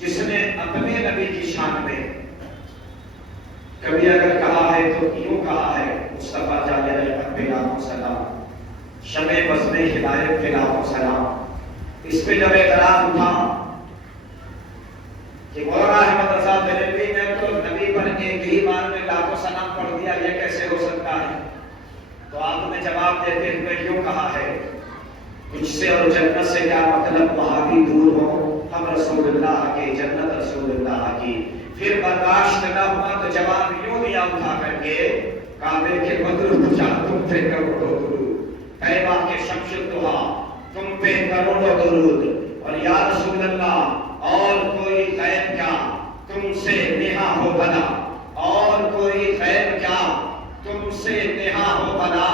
جس نے اپنے نبی کی شان میں کبھی اگر کہا ہے تو یوں کہا ہے، مصطفیٰ جان رحمت پہ لاکھوں سلام، شمع بزم ہدایت پہ لاکھوں سلام۔ اس پہ جب اعتراض اٹھا کہ مولانا احمد رضا بریلوی نے تو نبی پر ایک ہی بار میں لاکھوں سلام پڑھ دیا، یہ کیسے ہو سکتا ہے؟ تو آپ نے جواب دیتے ہوئے یوں کہا ہے، مجھ سے اور جنت سے کیا مطلب، وہاں بھی دور ہو، ہم رسول اللہ کے، جنت رسول اللہ کی۔ پھر برداشت نہ ہوا تو جواب یوں دیا اٹھا کر کے، کعبے کے بدر پوچھا تم پہ کروڑوں درود، طیبہ کے شمس الضحیٰ تم پہ کروڑوں درود، اور یا رسول اللہ اور کوئی غیب کیا تم سے نہا ہو بنا، اور کوئی غیب کیا تم سے نہا ہو بنا،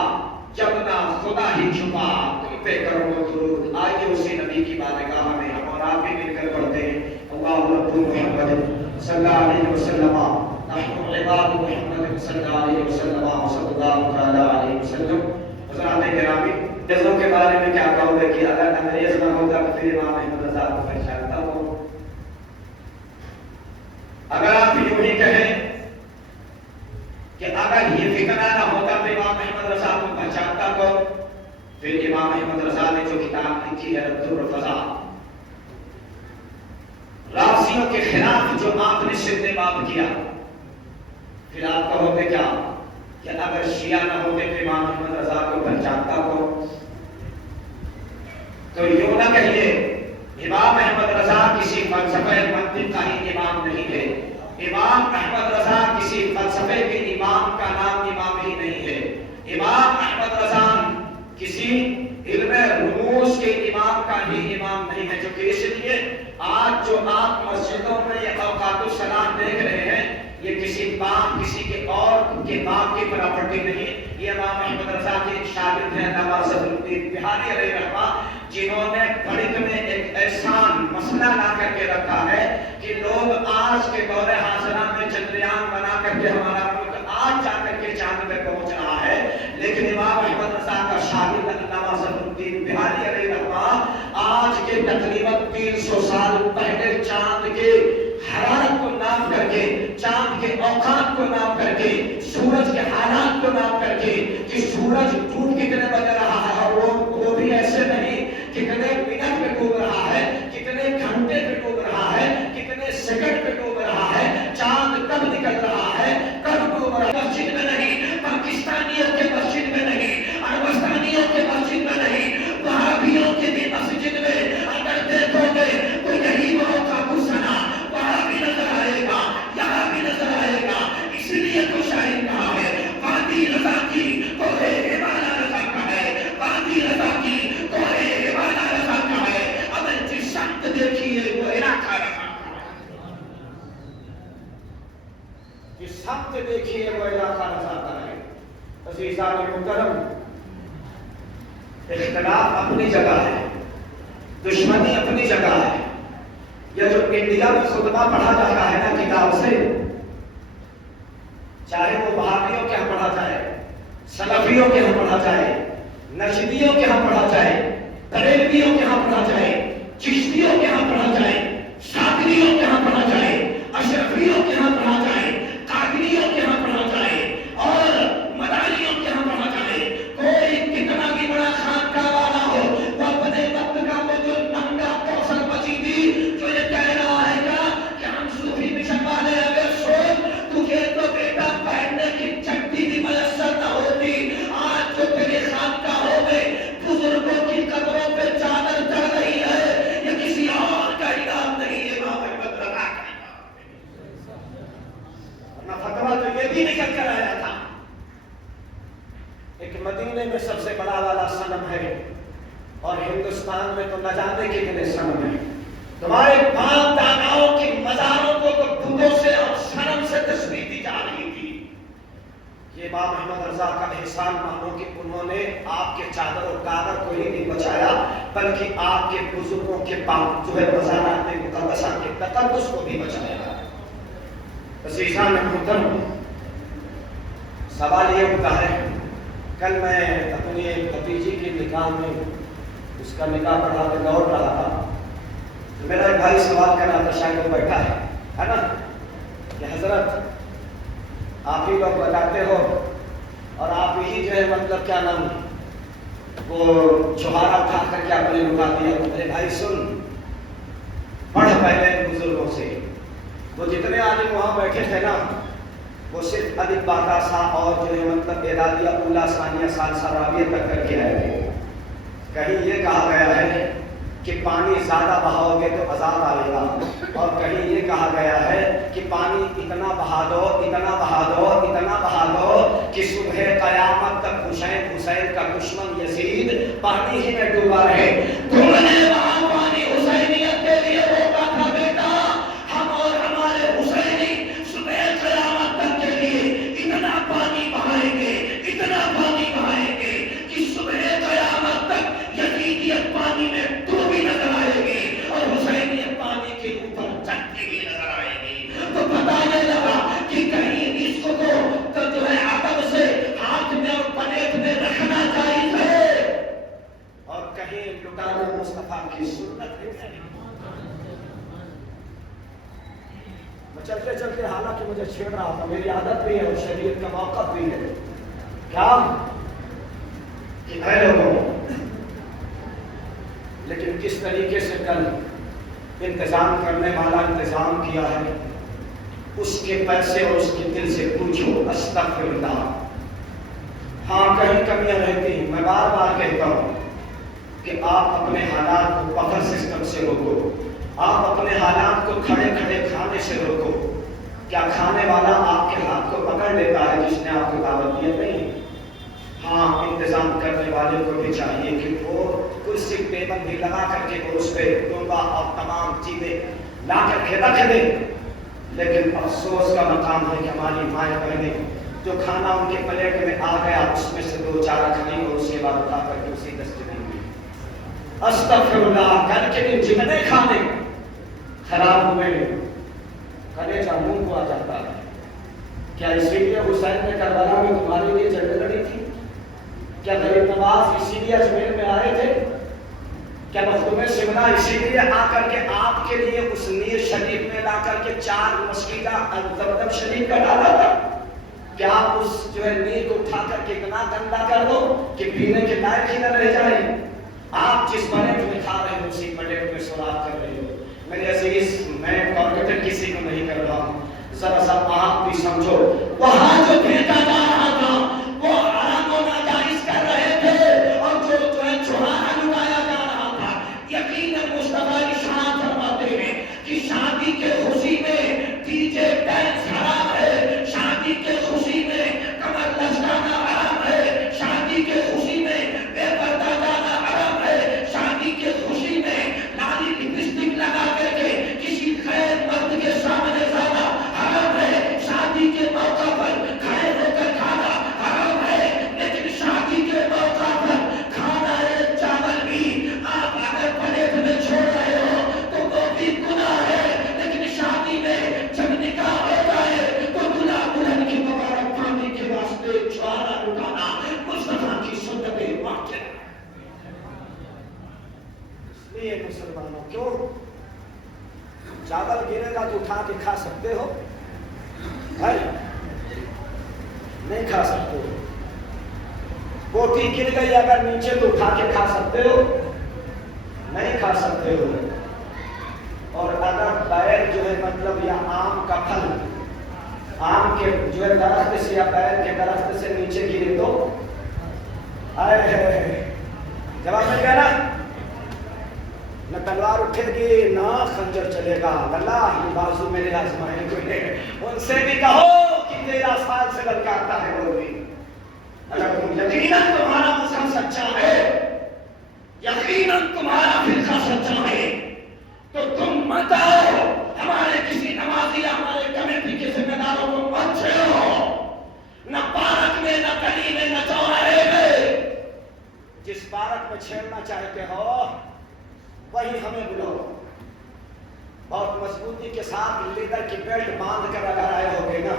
جب نہ خدا ہی چھپا تم پہ کروڑوں درود۔ آئیے اسی نبی کی بارگاہ میں ہم اور آپ بھی مل کر پڑھتے ہیں، اللہ رب محمد صلی اللہ علیہ وسلم، نحن عباد محمد صلی اللہ علیہ وسلم، صلی اللہ تعالی علیہ وسلم۔ حضرات گرامی، انگریزوں کے بارے میں کیا کہو گے کہ اگر انگریز نہ ہوتا تو پھر امام احمد رضا کو پہچانتا ہو؟ اگر آپ یوں ہی کہیں کہ اگر یہ فتنہ نہ ہوتا تو امام احمد رضا کو پہچانتا تو پھر امام احمد رضا نے جو کتاب لکھی ہے رد الرفضا، رافضیوں کے خلاف جو آپ نے سند باب کیا، پھر آپ کہو گے کیا کہ اگر شیعہ نہ ہوتے تو امام احمد رضا کو پہچانتا ہو؟ تو یوں نہ کہیے، امام احمد رضا کسی فلسفہ منطق کا ہی امام نہیں ہے، امام احمد رضا کسی فلسفے کے امام کا نام امام ہی نہیں ہے، امام احمد رضا کسی علم رموز کے امام کا بھی امام نہیں ہے، جو کہ اس لیے آج جو آپ مسجدوں میں یہ اوقات الصلاۃ دیکھ رہے ہیں، یہ کسی باپ کسی کے اور کے باپ کی پراپرٹی نہیں، یہ امام احمد رضا کے ایک شاگرد ہیں علامہ صدر الدین بہاری علیہ رحمہ، جنہوں نے بڑک میں ایک ایسا مسئلہ لا کر کے رکھا ہے کہ لوگ آج کے دور حاضرہ میں چندریان بنا کر کے ہمارا ملک آج جا کر کے چاند پہ پہنچ رہا ہے، لیکن امام احمد رضا کا شاگرد علامہ صدر الدین بہاری علیہ رحمہ آج کے تقریباً 300 سال پہلے چاند کے حرارت کو نام کر کے، چاند کے اوقات کو نام کر کے، سورج کے حالات کو نام کر کے کہ سورج ڈوب کتنے بجے رہا ہے، اور وہ بھی ایسے نہیں کتنے منٹ پہ ڈوب رہا ہے، کتنے گھنٹے پہ ڈوب رہا ہے، کتنے سیکنڈ پہ ڈوب رہا ہے، چاند کب نکل رہا ہے، کب ڈوب رہا ہے۔ مسجد میں نہیں، پاکستانیوں کے مسجد میں نہیں، افغانستانیوں کے مسجد میں نہیں، وہابیوں کے بھی مسجد میں اگر دیکھو گے تو یہی وہ کابو سنا وہاں بھی نظر آئے گا، یہاں بھی نظر آئے گا۔ اس لیے تو شاعر کہا ہے، وادی رضا کی کوہ والا رضا کا ہے، وادی رضا کی کوہ والا رضا کا ہے، اگر جس سمت دیکھیے وہ علاقہ رضا کا ہے، جس سمت دیکھیے وہ علاقہ رضا کا ہے۔ عزیزان محترم، اختلاف اپنی جگہ ہے، دشمنی اپنی جگہ ہے۔ یہ جو انڈیا میں خطبہ پڑھا جاتا ہے نا کتاب سے، چاہے وہ وہابیوں کے ہاں پڑھا جائے، سلفیوں کے ہاں پڑھا جائے، نجدیوں کے ہاں پڑھا جائے، بریلویوں کے ہاں پڑھا جائے، چشتیوں کے ہاں پڑھا جائے، شاذلیوں کے ہاں پڑھا جائے، اشرفیوں کے ہاں پڑھا جائے، قادریوں کے ہاں پڑھا جائے، اور مداریوں کے ہاں پڑھا جائے، کوئی کتنا بھی بڑا خانقاہ والا ہو، وہ اپنے وقت کا وہ جو ننگا کوثر مجیدی جو یہ کہہ رہا ہے کہ ہم صوفی مشن والے اگر سوچ تجھے تو بیٹا پہننے کی چٹی بھی میسر نہ ہوتی، آج جو تیرے خانقاہوں میں بزرگوں کی قبروں پہ چادر چڑھ رہی ہے، یہ کسی اور کا انعام نہیں ہے، امام احمد رضا کا انعام ہے۔ ورنہ فتویٰ تو یہ بھی نکل کر آیا تھا، ایک مدینے میں سب سے بڑا والا صنم ہے، اور ہندوستان میں تو نہ جانے کتنے صنم ہیں۔ تمہارے باپ داداؤں کی مزاروں کو تو بتوں سے اور صنم سے تشبیہ دی جا رہی تھی۔ یہ امام احمد رضا کا احسان مانو کہ انہوں نے آپ کے چادر و گادر کو ہی نہیں بچایا، بلکہ آپ کے بزرگوں کے باپ جو ہے مزارات مقدسہ کے تقدس کو بھی بچایا۔ عزیزان محترم، سوال یہ ہوتا ہے، کل میں اپنی ایک بھتیجی کے نکاح میں اس کا نکاح پڑھا کے لوٹ رہا تھا، تو میرا ایک بھائی سوال کرنا تھا، شاید وہ بیٹھا ہے نا، کہ حضرت آپ ہی لوگ بتاتے ہو اور آپ ہی جو ہے مطلب کیا نام وہ چھہارا اٹھا کر کے آپ نے لکھا دیا. میرے بھائی سن، پڑھ پہلے بزرگوں سے. وہ جتنے عالم وہاں بیٹھے تھے نا، وہ صرف الف با تا سا اور جو ہے مطلب اعدادیہ اولیٰ ثانیہ ثالثہ رابعہ تک کر کے آئے تھے. کہیں یہ کہا گیا ہے کہ پانی زیادہ بہاؤ گے تو عذاب آئے گا، اور کہیں یہ کہا گیا ہے کہ پانی اتنا بہا دو اتنا بہا دو اتنا بہا دو کہ صبح قیامت تک حسین کا دشمن یزید پانی ہی میں ڈوبا رہے. تم نے وہاں پانی حسینیت کے لیے روکا تھا بیٹا، ہم اور ہمارے حسینی صبح قیامت تک کے لیے اتنا پانی بہائیں گے اتنا پانی بہائیں گے کہ صبح قیامت تک یزیدیت پانی میں ڈوبی نظر آئے گی اور حسینیت پانی کے اوپر چڑھتی ہوئی نظر آئے گی. تو بتانے لگا کہ کہیں اس کو تو جو ہے ادب سے ہاتھ میں اور پلیٹ میں رکھنا چاہیے اور کہیں لٹانا مصطفیٰ کی سنت ہے. میں چلتے چلتے حالانکہ مجھے چھیڑ رہا تھا، میری عادت بھی ہے اور شریعت کا موقف بھی ہے کیا کہ اے لوگوں، لیکن کس طریقے سے کل انتظام کرنے والا انتظام کیا ہے اس کے پیسے اور اس کے دل سے پوچھو. استغفر اللہ. ہاں کہیں کمیاں رہتی ہیں، میں بار بار کہتا ہوں کہ آپ اپنے حالات کو بفر سسٹم سے روکو، آپ اپنے حالات کو کھڑے کھڑے کھانے سے روکو. کیا کھانے والا آپ کے ہاتھ کو پکڑ لیتا ہے جس نے آپ کو دعوت دی؟ نہیں. ہاں انتظام کرنے والے کو بھی چاہیے کہ وہ کرسی ٹیبل بھی لگا کر کے وہ اس پہ ڈوبا اور تمام چیزیں لا کر کے رکھ دے. لیکن افسوس کا مقام ہے کہ ہماری مائیں بہنیں جو کھانا ان کے پلیٹ میں آ گیا اس میں سے دو چار کھائیں اور اس کے بعد اٹھا کر کے اسی ڈسٹ بن میں. استغفر اللہ. کل کے دن جتنے کھانے خراب ہوئے کلیجہ منہ کو آ جاتا ہے. کیا اسی لیے حسین نے کربلا میں تمہارے لیے جنگ لڑی تھی؟ کیا غریب نواز اسی لیے اجمیر میں آئے تھے؟ کیا مخدوم شملہ اسی لیے آ کر کے آپ کے لیے اس نیر شریف میں لا کر کے 4 مچھلی کا زمزم شریف کا ڈالا تھا؟ کیا آپ اس جو ہے نیر کو اٹھا کر کے اتنا گندا کر دو کہ پینے کے لائق ہی نہ رہ جائے؟ آپ جس پلیٹ میں کھا رہے ہو اسی پلیٹ میں سوراخ کر رہے ہو. میرے عزیز، میں کارپوریٹر کسی کو نہیں کر رہا ہوں، ذرا سا آپ بھی سمجھو. وہاں جو بھیجا جا رہا تھا وہ حرام و ناجائز کر رہے تھے اور جو ہے چھہارا لٹایا جا رہا تھا. یقیناً مصطفیٰ ارشاد فرماتے ہیں کہ شادی کے خوشی میں ڈی جے ڈانس حرام ہے، شادی کے خوشی میں کمر لچکانا حرام ہے، شادی کے خوشی میں بے پردہ جانا حرام ہے، شادی کے خوشی میں لالی لپسٹک لگا کر کے کسی غیر مرد کے سامنے جانا حرام ہے، شادی کے موقع پر کھڑے ہو کر کھانا حرام ہے. لیکن شادی کے موقع پر کھانا ہے چاول بھی آپ اگر پلیٹ میں چھوڑ رہے ہو تو وہ بھی گناہ ہے. لیکن شادی میں جب نکاح ہو جائے تو دلہا دلہن کی مبارک پانی کے واسطے چھوارا لٹانا مصطفیٰ کی سنت واقعہ. اس لیے مسلمانوں کیوں چاول گرے گا تو اٹھا کے کھا سکتے ہو؟ نہیں کھا سکتے ہو. بوٹی گر گئی اگر نیچے تو اٹھا کے کھا سکتے ہو؟ نہیں کھا سکتے ہو. اور اگر پیر جو ہے مطلب یا آم کا پھل آم کے جو ہے درخت سے یا پیر کے درخت سے نیچے گرے تو جواب مل گیا نا. نہ تلوار اٹھے گی نہ خنجر چلے گا. اللہ یہ بازو میرے آزمائے ہوئے ان سے بھی کہو کہ 13 سال سے للکارتا ہے وہ بھی. اگر تم یقیناً تمہارا مذہب سچا ہے، یقیناً تمہارا فرقہ سچا ہے تو تم مت آؤ ہمارے کسی نمازی یا ہمارے کمیٹی کے ذمہ داروں کو مت چھیڑو. نہ پارک میں نہ گلی میں نہ چوراہے میں. جس پارک میں چھیڑنا چاہتے ہو وہی ہمیں بلاؤ. بہت مضبوطی کے ساتھ لیڈر کی بیلٹ باندھ کر اگر آئے ہوگے نا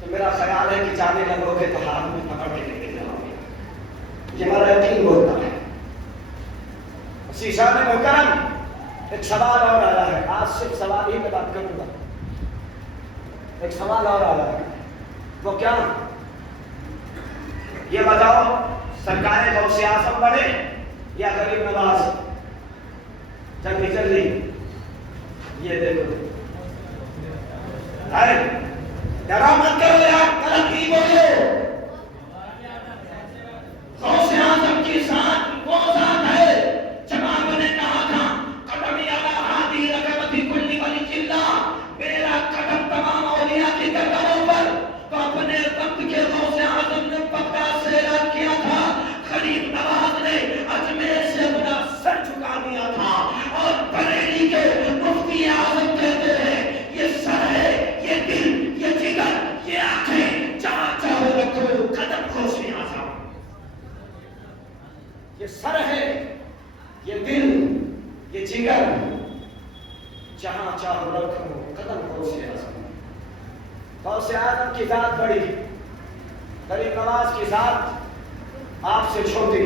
تو میرا خیال ہے کہ جانے لگو گے تو ہاتھ میں پکڑ کے لے کے جاؤ گے. یہ ہمارا یقین ہوتا ہے. شیشہ میں محترم ایک سوال اور آیا ہے، آج صرف سوال ہی میں بات کروں گا. ایک سوال اور آیا ہے، وہ کیا؟ یہ بتاؤ سرکار غوث اعظم بنے یا غریب نواز؟ جلدی جلدی یہ دیکھو. ڈرا مت کرو یار، غلط ہی بولو. غوث اعظم کی ذات وہ ذات ہے، جب آپ نے کہا تھا قدم علی ہادی رکبتی کل ولی چلا، میرا قدم تمام اولیاء کی قدموں پر، تو اپنے وقت کے غوث اعظم نے بغداد سے اعلان کیا تھا، غریب نواز نے اجمیر سے اپنا سر جھکا دیا تھا. اور بریلی کے مفتی اعظم کہتے ہیں یہ سر ہے، یہ دل، یہ جگر، یہ آنکھیں، جہاں چاہو رکھو قدم غوث اعظم. یہ سر ہے، یہ دل، یہ جگر، جہاں چاہو رکھو قدم غوث اعظم. غوث اعظم کی ذات بڑی، غریب نواز کی ذات آپ سے چھوٹی.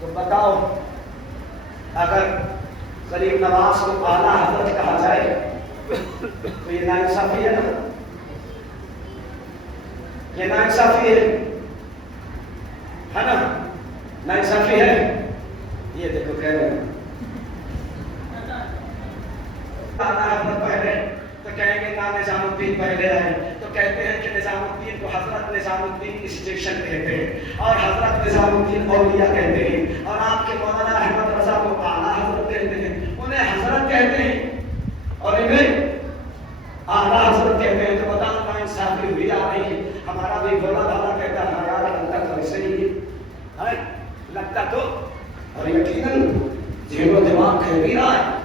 تو بتاؤ اگر غریب نواز کو اعلیٰ حضرت کہا جائے تو یہ ناانصافی ہے نا؟ یہ ناانصافی ہے نا؟ ناانصافی ہے. یہ دیکھو کہہ رہے ہیں اعلیٰ حضرت پہلے، تو کہیں گے نا نظام الدین پہلے آئے، تو کہتے ہیں کہ نظام الدین کو حضرت نظام الدین انسٹیٹیوشن کہتے ہیں اور حضرت نظام الدین اولیاء کہتے ہیں، اور آپ کے مولانا احمد رضا کو اعلیٰ حضرت کہتے ہیں، انہیں حضرت کہتے ہیں اور انہیں اعلیٰ حضرت کہتے ہیں. تو بتاؤ نا انصافی ہوئی آ رہی ہے. ہمارا بھی بولا بھالا کہتا ہے یار لگتا تو ایسے ہی ہے، لگتا تو، اور یقیناً ذہن و دماغ کہہ بھی رہا ہے،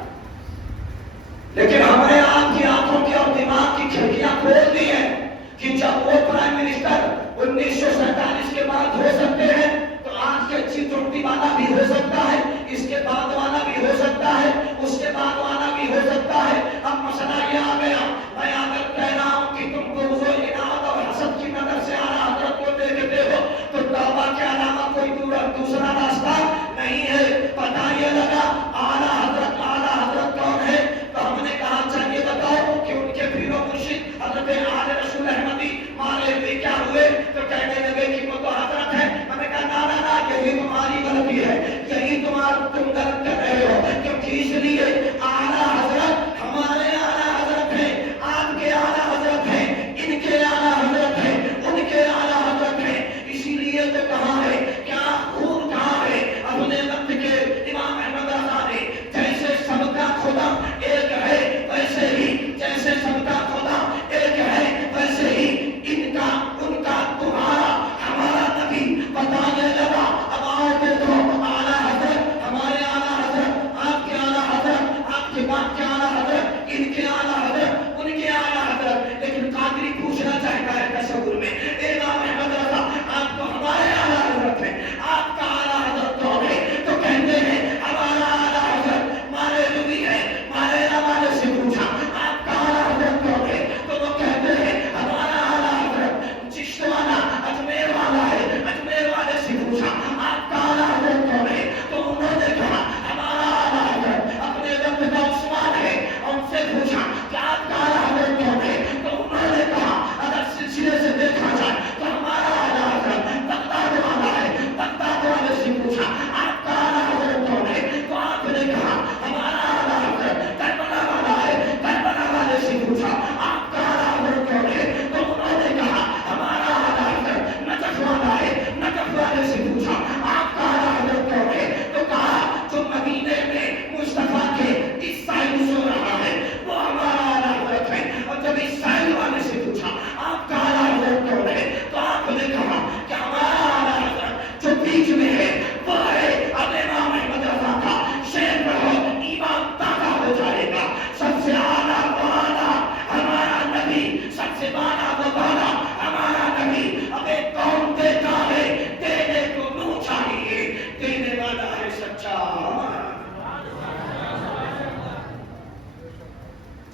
لیکن ہمارے آپ کی آنکھوں کی اور دماغ کی کھڑکیاں کھول دی ہیں کہ جب وہ پرائم منسٹر 1947 کے بعد ہو سکتے ہیں تو آج کے چیز روٹی والا بھی ہو سکتا ہے، اس کے بعد والا بھی ہو سکتا ہے، اس کے بعد والا بھی ہو سکتا ہے. اب مسئلہ یہ آ گیا، میں اگر کہہ رہا ہوں کہ تم کو وہ انعام اور حسد کی نظر سے اعلیٰ حضرت کو دیکھتے ہو تو توبہ کے علاوہ کوئی دوسرا راستہ نہیں ہے. پتہ یہ لگا اعلیٰ حضرت کون ہے؟ تو ہم نے کہا چلیے بتاؤ کہ ان کے پیر و مرشد حضرت اعلی رسول احمدی مولوی کیا ہوئے؟ تو کہنے لگے کہ وہ تو حضرت ہے. میں نے کہا نا نا نا، یہی تمہاری غلطی ہے، یہی تم غلط کر رہے ہو، کیونکہ اس لیے اعلیٰ حضرت ہمارے اعلیٰ حضرت ہیں، آپ کے اعلیٰ حضرت ہیں، ان کے اعلیٰ حضرت ہیں، ان کے اعلیٰ حضرت ہیں. اسی لیے تو کہا ہے کیا خون کہا ہے اپنے وقت کے امام احمد رضا نے، جیسے سب کا خدا ایک ہے ویسے ہی، جیسے سب کا خدا ایک ہے ویسے ہی ان کا، ان کا، تمہارا، ہمارا نبی بتانے لگا. اب آؤ دیکھو اعلیٰ حضرت، ہمارے اعلیٰ حضرت، آپ کے اعلیٰ حضرت، آپ کے باپ کے اعلیٰ حضرت، ان کے اعلیٰ حضرت، ان کے اعلیٰ حضرت. لیکن قادری پوچھنا چاہتا ہے تصور میں، امام احمد رضا آپ تو ہمارے اعلیٰ حضرت ہیں، آپ کا اعلیٰ حضرت کون ہے؟ تو کہتے ہیں ہمارا اعلیٰ حضرت مارے نبی ہے. مارے والے سے پوچھا آپ کا اعلیٰ حضرت کون ہے؟ تو وہ کہتے ہیں ہمارا اعلیٰ حضرت چشت والا اجمیر والا ہے. اجمیر والے سے پوچھا آپ کا اعلیٰ حضرت کون ہے؟ تو انہوں نے کہا ہمارا اعلیٰ حضرت اپنے وقت کا عثمان ہے. ان سے پوچھا کہ آپ کا اعلیٰ حضرت کون ہے؟ تو انہوں نے کہا اگر سلسلے سے دیکھا جائے تو ہمارا اعلیٰ حضرت بغداد والا ہے. بغداد والے سے پوچھا آپ کا اعلیٰ حضرت کون ہے؟ تو آپ نے کہا ہمارا اعلیٰ حضرت کربلا والا ہے. کربلا والے سے پوچھا آپ کا اعلیٰ حضرت کون ہے؟ تو انہوں نے کہا ہمارا اعلیٰ حضرت نجف والا ہے. نجف والے سے پوچھا آپ کا اعلیٰ حضرت کون ہے؟ تو کہا جو مدینے میں مصطفیٰ کے اس سائل سو رہا ہے وہ ہمارا اعلیٰ حضرت ہے. اور جب اس سائل والے سے پوچھا آپ کا اعلیٰ حضرت کون ہے؟ تو آپ نے کہا کہ ہمارا اعلیٰ حضرت جو بیچ میں ہے وہ ہے اب امام احمد رضا کا شیر پڑھو ایمان تازہ ہو جائے گا. سب سے اعلیٰ و اعلیٰ ہمارا نبی، سب سے بالا و بالا ہمارا نبی. اب ایک قوم دیتا ہے دینے کو منہ چاہیے، دینے والا ہے سچا ہمارا.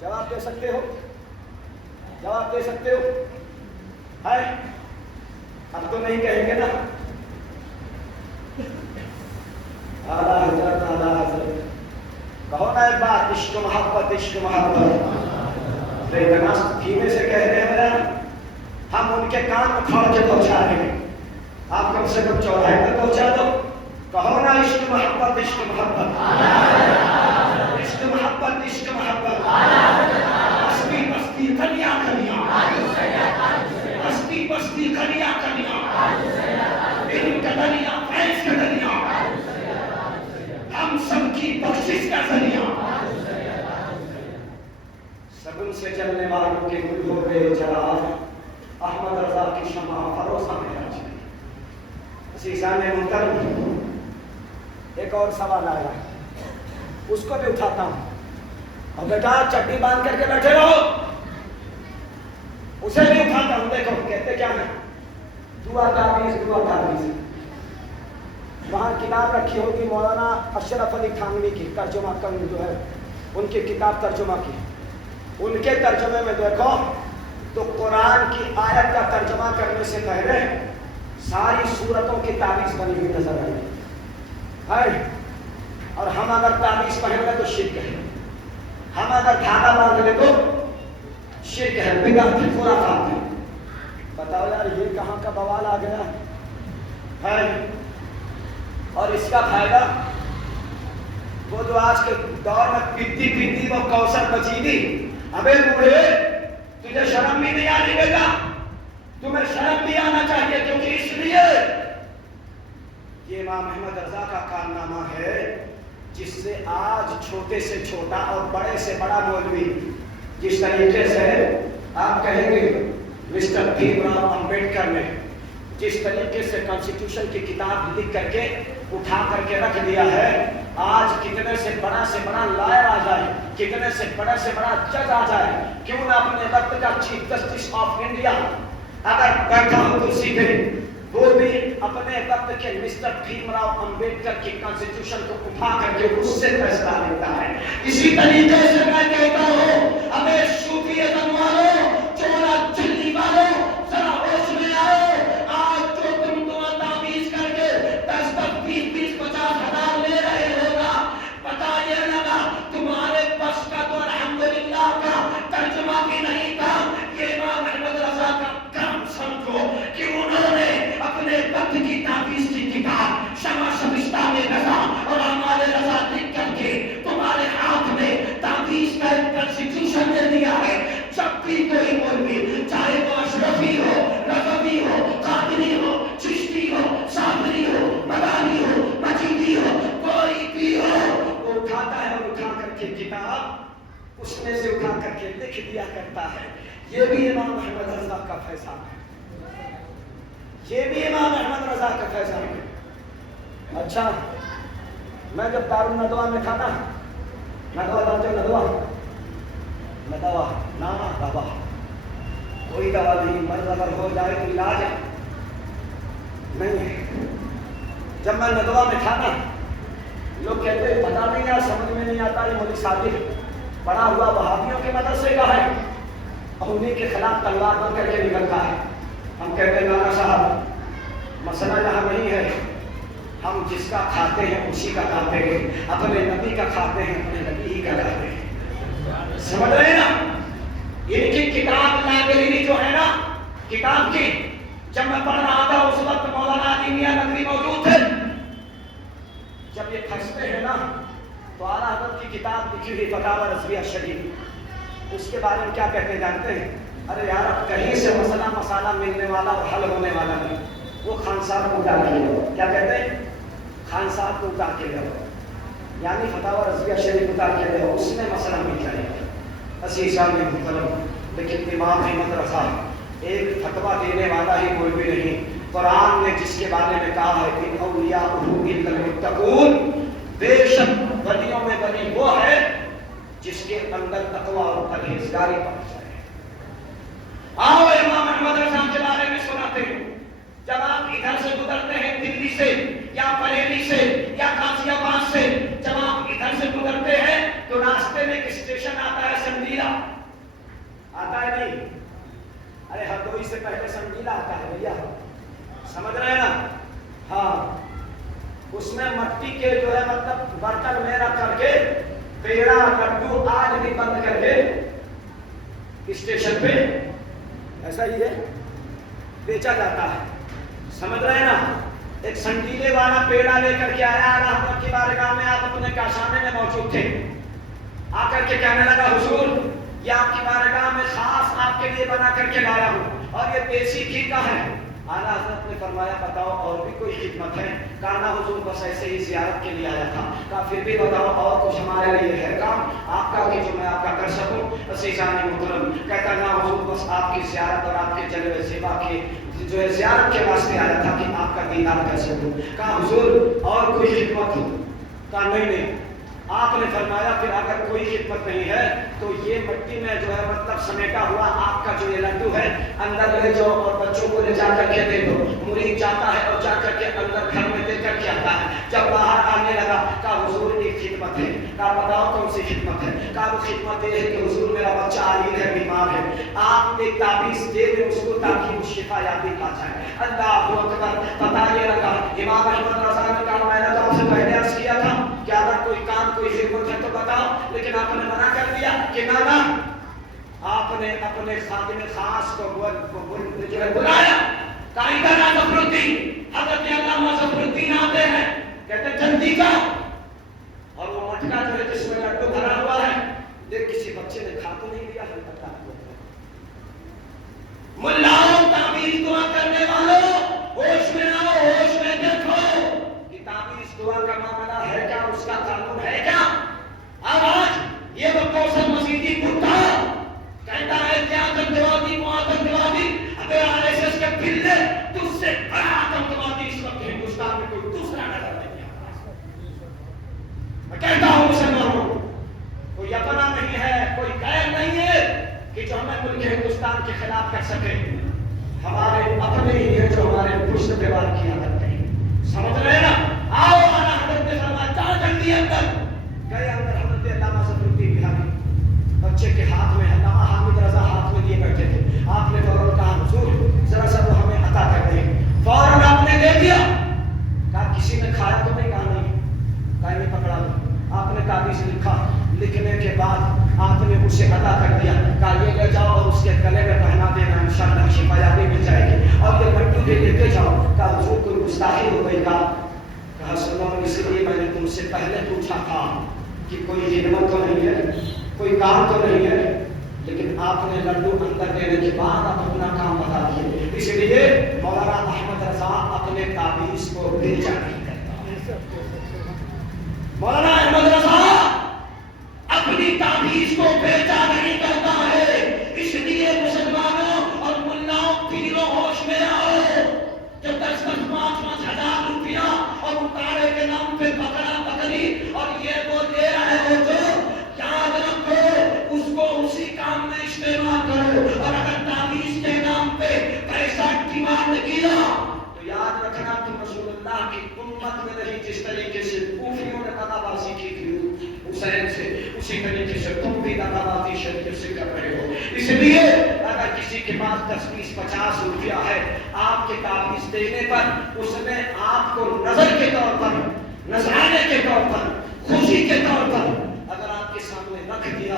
جواب دے سکتے ہو؟ جواب دے سکتے ہو؟ ہے اب تو نہیں کہیں گے نا اعلیٰ حضرت اعلیٰ حضرت. کہو نا ایک بات، عشق محبت عشق محبت. اتنا دھیمے سے کہہ رہے ہیں ہم ان کے کان میں کھڑ کے پہنچا رہے ہیں. آپ کم سے کم چوراہے تک پہنچا دو. کہو نا عشق محبت عشق محبت عشق محبت عشق محبت. بستی بستی کلیاں کلیاں بستی بستی کلیاں کلیاں علم کا دریا فیض کا دریا ہم سب کی بخشش کا ذریعہ. سگن سے چلنے والوں کے گل ہو گئے چراغ احمد رضا کی شمع فروزہ میں آج. عزیزان محترم ایک اور سوال آیا اس کو بھی اٹھاتا ہوں. اور بیٹا چٹی باندھ کر کے بیٹھے رہو اسے بھی اٹھاتا ہوں. دیکھو کہتے کیا ہے دعا تعویذ دعا تعویذ. وہاں کتاب رکھی ہوگی مولانا اشرف علی تھانوی کی ترجمہ کرن جو ہے ان کی کتاب ترجمہ کی. ان کے ترجمے میں دیکھو تو قرآن کی آیت کا ترجمہ کرنے سے پہلے ساری صورتوں کی تعویذ بنی ہوئی نظر آئی ہے. اور ہم اگر تعویذ پہن لیں تو شرک ہے. ہم اگر دھاگا باندھ لیں تو شرک ہے بدعت ہے خرافات ہے. بتاؤ یار یہ کہاں کا بوال آ گیا ہے. اور اس کا فائدہ وہ جو آج کے دور میں پیتی پیتی وہ کوثر مجیدی. ابے بوڑھے تجھے شرم بھی نہیں آنی بیٹا. تمہیں شرم بھی آنا چاہیے کیونکہ اس لیے یہ امام احمد رضا کا کارنامہ ہے جس سے آج چھوٹے سے چھوٹا اور بڑے سے بڑا مولوی جس طریقے سے آپ کہیں گے مسٹر بھیم راؤ امبیڈکر نے جس طریقے سے کانسٹیٹیوشن کی کتاب لکھ کر کے اٹھا کر کے رکھ دیا ہے. آج کتنے سے بڑا لائر آ جائے کتنے سے بڑا جج آ جائے کیوں نہ اپنے وقت کا چیف جسٹس آف انڈیا اگر بیٹھا ہو کرسی پہ وہ بھی اپنے وقت کے مسٹر بھیم راؤ امبیڈکر کی کانسٹیٹیوشن کو اٹھا کر کے اس سے فیصلہ لیتا ہے. اسی طریقے سے میں کہتا ہوں ہمیں صوفی ازم والوں چورا چلی والوں ذرا ہوش میں آؤ. آج جو تم دعا تعویذ کر کے 10-20-50 ہزار لے رہے ہو نا پتا یہ لگا تمہارے بس کا تو الحمدللہ کا ترجمہ بھی نہیں تھا. یہ امام احمد رضا کا کام سمجھو کہ انہوں نے اپنے وقت کی تعویذ کی کتاب شمع شبستہ میں رضا اور اعمال رضا لکھ کر کے تمہارے ہاتھ میں تعویذ کا ایک کنسٹیٹیوشن دے دیا ہے. جب بھی کوئی مولوی چاہے وہ اشرفی ہو رضوی ہو قادری ہو چشتی ہو صابری ہو مدانی ہو مجیدی ہو کوئی بھی ہو وہ اٹھاتا ہے اور اٹھا کر کے کتاب اس میں سے اٹھا کر کے لکھ دیا کرتا ہے. یہ بھی امام احمد رضا کا فیصلہ ہے. یہ بھی امام احمد رضا کا فیصلہ ہے. اچھا میں جب دارالندوا میں تھا نا ندوا جانتے ہو ندوا نانا دوا کوئی دوا نہیں مرض اگر ہو جائے تو علاج نہیں. جب میں ندوا میں تھا نا لوگ کہتے ہیں پتا نہیں یار سمجھ میں نہیں آتا یہ مولوی صادق پڑھا ہوا وہابیوں کے مدرسے کا ہے اور انہیں کے خلاف تلوار بن کر کے نکلتا ہے. ہم کہتے ہیں نانا صاحب مسئلہ یہاں نہیں ہے. ہم جس کا کھاتے ہیں اسی کا کھاتے ہیں. اپنے نبی کا کھاتے ہیں اپنے نبی ہی کا کھاتے ہیں. سمجھ رہے نا. ان کی کتاب لائبریری جو ہے نا کتاب کی جب میں پڑھ رہا تھا اس وقت مولانا علی میاں ندوی موجود تھے. جب یہ کھنستے ہیں نا تو اعلیٰ حضرت کی کتاب لکھی ہوئی فتاوی رضویہ شریف اس کے بارے میں کیا کہتے جانتے ہیں؟ ارے یار اب کہیں سے مسئلہ ملنے والا اور حل ہونے والا نہیں. وہ خان صاحب کو اتار کے لو. کیا کہتے ہیں؟ خان صاحب کو اتار کے لو یعنی فتاوی رضویہ شریف اتار کے لو اس میں مسئلہ مل جائے گا. عزیزان محترم لیکن امام احمد رضا ایک فتویٰ دینے والا ہی کوئی بھی نہیں. قرآن نے جس کے بارے میں کہا ہے ان اولیاءہ الا المتقون بے شک ولیوں میں ولی وہ ہے جس کے اندر تقوی اور پرہیزگاری پائی جائے. آؤ امام احمد رضا کے بارے میں سناتے ہیں. جب آپ ادھر سے گزرتے ہیں دلی سے یا بریلی سے یا غازی آباد سے جب آپ ادھر سے گزرتے ہیں تو راستے میں ایک اسٹیشن آتا ہے سنجیلا. آتا ہے نہیں؟ ارے ہردوئی سے پہلے سنجیلا آتا ہے بھیا. سمجھ رہے ہیں نا؟ ہاں اس میں مٹی کے جو ہے مطلب برتن میں رکھ کر کے پیڑا لڈو آج بھی بند کر کے اسٹیشن پہ ایسا ہی ہے بیچا جاتا ہے. سمجھ رہے ہیں نا؟ ایک سنڈیلے والا پیڑا لے کر کے آیا رحمت کی بارگاہ میں. آپ اپنے کاشانے میں موجود تھے. آ کر کے کہنے لگا حضور یہ آپ کی بارگاہ میں خاص آپ کے لیے بنا کر کے لایا ہوں اور یہ دیسی گھی کا ہے. اعلیٰ حضرت نے فرمایا بتاؤ اور بھی کوئی خدمت ہے؟ کہا نہ حضور بس ایسے ہی زیارت کے لیے آیا تھا. کہا پھر بھی بتاؤ اور کچھ ہمارے لیے ہے کام آپ کا کہ جو میں آپ کا کر سکوں؟ عزیزان محترم کہتا نہ حضور بس آپ کی زیارت اور آپ کے جلوے زیبا کے جو ہے زیارت کے واسطے آیا تھا کہ آپ کا دیدار کر سکوں. کہا حضور اور کوئی خدمت ہو؟ کہا نہیں. آپ نے فرمایا پھر اگر کوئی خدمت نہیں ہے تو یہ مٹی میں جو ہے مطلب سمیٹا ہوا آپ کا جو یہ لڈو ہے اندر لے جاؤ اور بچوں کو لے جا کر کے دے دو. مرید جاتا ہے اور جا کر کے اندر گھر میں دے کر کے آتا ہے. جب باہر آنے لگا کہا حضور ایک خدمت ہے. کہا بتاؤ کون سی خدمت ہے؟ کہا وہ خدمت یہ ہے کہ حضور میرا بچہ علیل ہے بیمار ہے آپ ایک تعویذ دے دیں اس کو تاکہ وہ شفا یابی پا جائے. اللہ اکبر. پتا یہ لگا امام احمد رضا نے کہا میں نے تو آپ سے پہلے عرض کیا تھا کہ اگر کوئی کام کوئی خدمت ہے تو بتاؤ لیکن آپ نے منع کر دیا کہ نہ آپ نے اپنے خادم خاص کو جو ہے بلایا. کہا ادھر آ ظفر الدین. حضرت علامہ ظفر الدین آتے ہیں کہتے جلدی کا اور وہ مٹکا جو ہے جس میں لڈو بھرا ہوا ہے دیکھ کسی بچے نے کھا تو نہیں لیا ہے. ملاؤ تعویذ دعا کرنے والوں ہوش میں آؤ ہوش میں دیکھو کہ تعویذ دعا کا معاملہ ہے کیا اس کا قانون ہے کیا. اب آج یہ وہ کوثر مسیحی کتا کہتا ہے کہ آتنکوادی معتنکوادی اگر RSS کے پھلے تجھ سے بڑا آتنکوادی اس وقت ہندوستان میں کوئی دوسرا نظر نہیں آتا. میں کہتا ہوں مسلمانوں کوئی اپنا نہیں ہے کوئی غیر نہیں ہے کہ جو ہمیں ملک ہندوستان کے خلاف کر سکے. ہمارے اپنے ہی ہیں جو ہمارے پشت پہ وار کیا کرتے ہیں. سمجھ رہے ہیں نا؟ آؤ اعلیٰ حضرت نے فرمایا جاؤ جلدی اندر. گئے اندر. حضرت علامہ ظفر الدین بہاری بچے کے ہاتھ میں علامہ حامد رضا ہاتھ میں لیے بیٹھے تھے. آپ نے فوراً کہا حضور ذرا سا وہ ہمیں عطا کر دیں. فوراً آپ نے دے دیا. کہا کسی نے کھایا تو نہیں؟ کہا نہیں. کہا نہیں پکڑا دو. آپ نے تعویذ لکھا. لکھنے کے بعد آپ نے اسے عطا کر دیا. کہا یہ لے جاؤ اور اس کے گلے میں پہنا دینا انشاءاللہ شفا یابی مل جائے گی. اور یہ لڈو بھی لے کے جاؤ. کہا حضور کوئی گستاخی ہو گئی. کہا صلی اللہ علیہ وسلم اس لیے میں نے تم سے پہلے پوچھا تھا کہ کوئی خدمت تو نہیں ہے کوئی کام تو نہیں ہے لیکن آپ نے لڈو اندر دینے کے بعد آپ اپنا کام بتا دیے. اس لیے مولانا احمد رضا اپنے تعویذ کو بیچا نہیں کرتا. مولانا احمد رضا اپنی تعویذ کو بیچا نہیں کرتا ہے. اس لیے مسلمانوں اور ملاؤں پیروں ہوش میں آؤ. جو 10-10 5-5 ہزار روپیہ اور اتارے کے نام پہ بکرا بکری اور یہ وہ دے رہے ہو جو یاد رکھو اس کو اسی کام میں استعمال کرو. اور اگر تعویذ کے نام پہ پیسہ ڈیمانڈ کیا تو یاد رکھنا تم رسول اللہ کی امت میں نہیں. جس طریقے سے کوفیوں نے دغا بازی کی تھی حسین سے اسی طریقے سے تم بھی دغا بازی شریعت سے کر رہے ہو. اس لیے اگر کسی کے پاس 10-20-50 روپیہ ہے آپ کے تعویذ دینے پر اس نے آپ کو نظر کے طور پر نذرانے کے طور پر خوشی کے طور پر اگر آپ کے سامنے رکھ دیا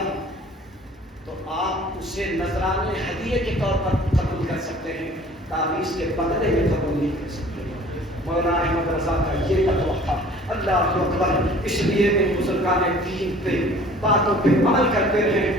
تو آپ اسے نذرانے ہدیے کے طور پر قبول کر سکتے ہیں. تعویذ کے بدلے میں قبول نہیں کر سکتے. مولانا احمد رضا کا یہ تقویٰ تھا. اللہ اکبر. اس لیے میں بزرگان دین پہ باتوں پہ عمل کرتے رہے.